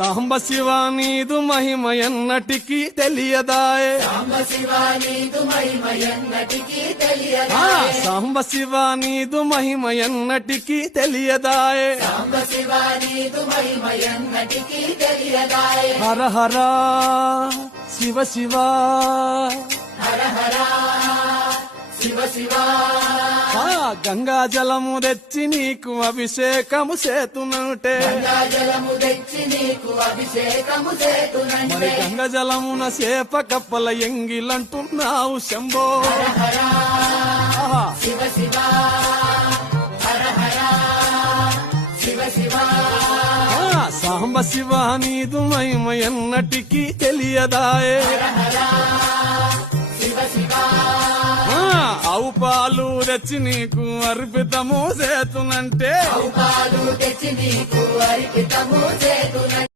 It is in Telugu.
సాంబ శివ నీదు మహిమ ఎన్నటికీ తెలియదాయే సాంబ శివ నీదు మహిమ ఎన్నటికీ ఆ, తెలియదాయే సాంబ శివ నీదు మహిమ ఎన్నటికీ తెలియదాయే సాంబ శివ నీదు మహిమ ఎన్నటికీ తెలియదాయే హర హర శివ శివ హర హర శివ శివ ఆ, గంగా జలము తెచ్చి నీకు అభిషేకము చేతునంటే గంగాజలము తెచ్చి నీకు అభిషేకము మరి చేతునంటే గంగ జలమున చేప కప్పల ఎంగిలంటున్నావు శంభో హర ఆహా. శివ శివ హర హర శివ శివ ఆ, సాంబ శివ నీదు మహిమ ఎన్నటికీ తెలియదాయే హర శివ శివ ఆ, ఆవు పాలు తెచ్చి నీకు అర్పితము చేతునంటే పాలు తెచ్చి నీకు అర్పితము చేతునంటే